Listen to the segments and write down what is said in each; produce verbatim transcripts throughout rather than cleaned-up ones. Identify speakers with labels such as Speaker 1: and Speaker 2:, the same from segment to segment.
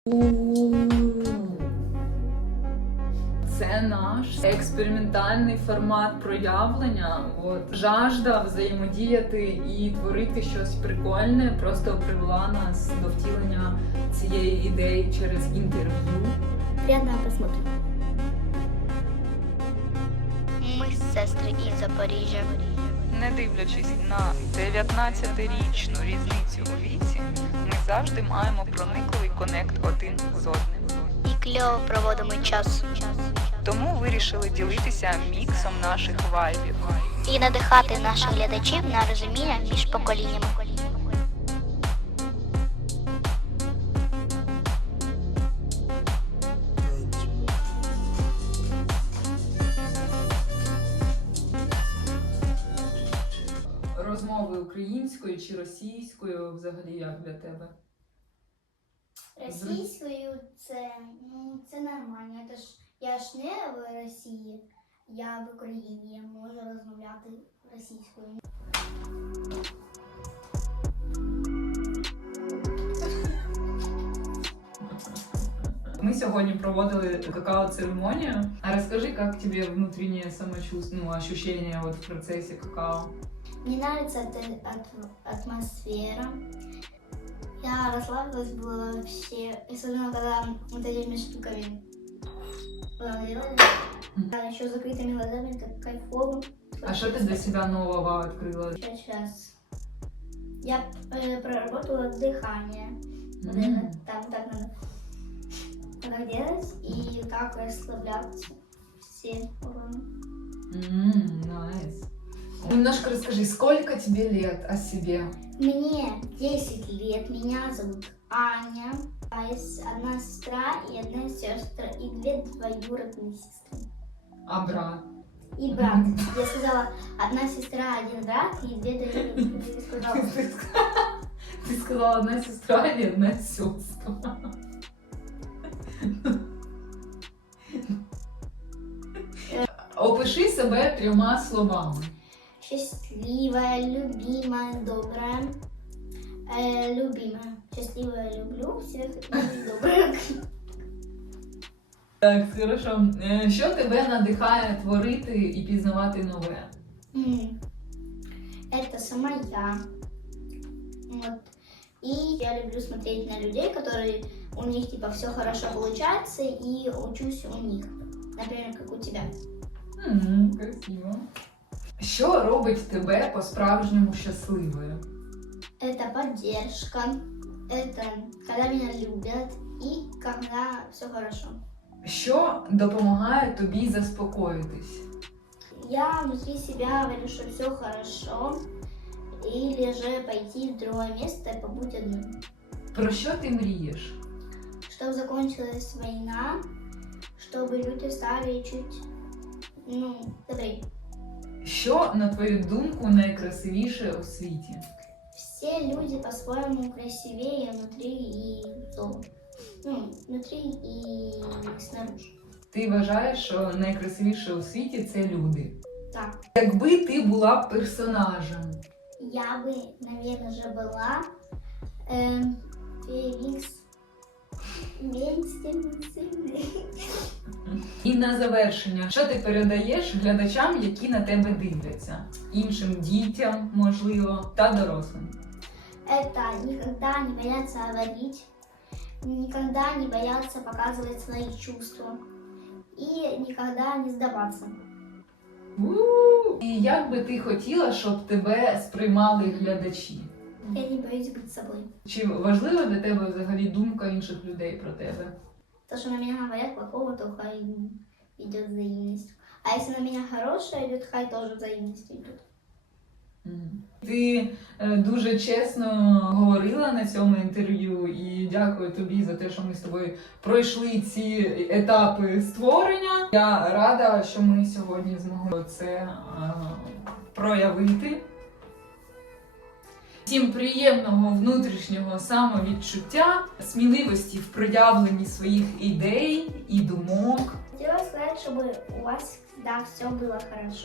Speaker 1: Це наш експериментальний формат проявлення. От жажда взаємодіяти і творити щось прикольне просто привела нас до втілення цієї ідеї через інтерв'ю.
Speaker 2: Приятного просмотру.
Speaker 3: Ми сестри із Запоріжжя.
Speaker 4: Не дивлячись на дев'ятнадцятирічну різницю у віці, ми завжди маємо проникливий конект один з одним.
Speaker 3: І кльово проводимо час.
Speaker 4: Тому вирішили ділитися міксом наших вайбів.
Speaker 3: І надихати наших глядачів на розуміння між поколіннями.
Speaker 1: Розмови українською чи російською взагалі як для тебе?
Speaker 2: Російською це, ну, це нормально. Це ж, я ж не в Росії, я в Україні, я можу розмовляти російською.
Speaker 1: Мы сегодня проводили какао-церемонию. А расскажи, как тебе внутреннее самочувствие, ну, ощущение вот в процессе какао?
Speaker 2: Мне нравится эта атмосфера. Я расслабилась, было вообще, особенно когда вот этими штуками делали. А еще закрытыми глазами, так кайфово.
Speaker 1: А что ты для себя нового открыла?
Speaker 2: Сейчас, сейчас. Я э, проработала дыхание. Вот
Speaker 1: М.
Speaker 2: это, так, так надо. Так делать и так расслабляться. Все органы.
Speaker 1: М, Найс. Немножко расскажи, сколько тебе лет о себе?
Speaker 2: Мне десять лет, меня зовут Аня. А есть одна сестра и одна сестра, и две двоюродные сестры.
Speaker 1: А брат?
Speaker 2: И брат. Я сказала, одна сестра, один брат, и две двоюродные. Я сказала,
Speaker 1: Ты сказала одна сестра или одна сестра? Опиши себе трьома словами.
Speaker 2: счастливая, любимая, добрая. Э, любимая. Счастливая, люблю всех и добрая.
Speaker 1: Так, хорошо. Е, Що тебе надихає творити і пізнавати нове?
Speaker 2: М. Это сама я. Вот. И я люблю смотреть на людей, которые у них типа все хорошо получается, и учусь у них. Например, как у тебя.
Speaker 1: М, Красиво. Що робить тебе по-справжньому щасливою?
Speaker 2: Это поддержка. Это когда меня любят и когда все хорошо.
Speaker 1: Що допомагає тобі заспокоїтись?
Speaker 2: Я внутри себя говорю, что все хорошо. Или же пойти в другое место и побудь одной.
Speaker 1: Про що ти мрієш?
Speaker 2: Чтобы закончилась война, чтобы люди стали чуть, ну, добрее.
Speaker 1: Що, на твою думку, найкрасивіше у світі?
Speaker 2: Все люди по-своему красивее внутри и дома. Ну, внутри и снаружи.
Speaker 1: Ти вважаєш, що найкрасивіше у світі це люди.
Speaker 2: Так.
Speaker 1: Якби ти була персонажем,
Speaker 2: Я бы, наверное, же была эм, Феликс.
Speaker 1: і на завершення, що ти передаєш глядачам, які на тебе дивляться? Іншим дітям, можливо, та дорослим.
Speaker 2: Это никогда не бояться говорить, никогда не бояться показывать свои чувства и никогда не сдаваться.
Speaker 1: У-у-у! І як би ти хотіла, щоб тебе сприймали глядачі?
Speaker 2: Я не боюсь быть собой.
Speaker 1: Чи важлива для тебе взагалі думка інших людей про тебе?
Speaker 2: То, что на меня говорят плохого, то хай идет взаимностью. А если на меня хорошее идет, хай тоже взаимностью идет.
Speaker 1: Мгм. Ти е, дуже чесно говорила на цьому інтерв'ю, і дякую тобі за те, що ми з тобою пройшли ці етапи створення. Я рада, що ми сьогодні змогли це е, проявити. Всім приємного внутрішнього самовідчуття, сміливості в проявленні своїх ідей і думок.
Speaker 2: Хотела сказать, чтобы у вас всегда все было хорошо.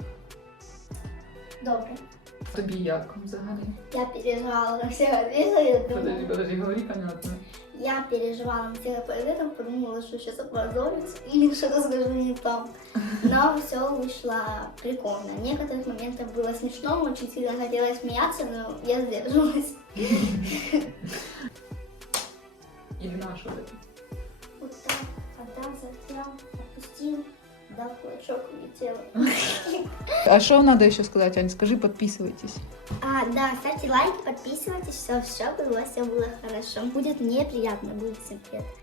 Speaker 2: Добре.
Speaker 1: Тобі як взагалі?
Speaker 2: Я переживала, как все ответили.
Speaker 1: Подожди, подожди, говори понятно.
Speaker 2: Я переживала на всех этом, подумала, что сейчас опозорюсь или что-то скажу не то. Но все вышло прикольно. В некоторых моментах было смешно, очень сильно хотелось смеяться, но я сдерживалась.
Speaker 1: Или нашу это?
Speaker 2: Вот так, отдам, затем, опустил, да, кулачок улетел.
Speaker 1: А что надо еще сказать, Ань? Скажи, подписывайтесь.
Speaker 2: А, да, ставьте лайки, подписывайтесь, все, все было, все было хорошо. Будет мне приятно, будет всем приятно.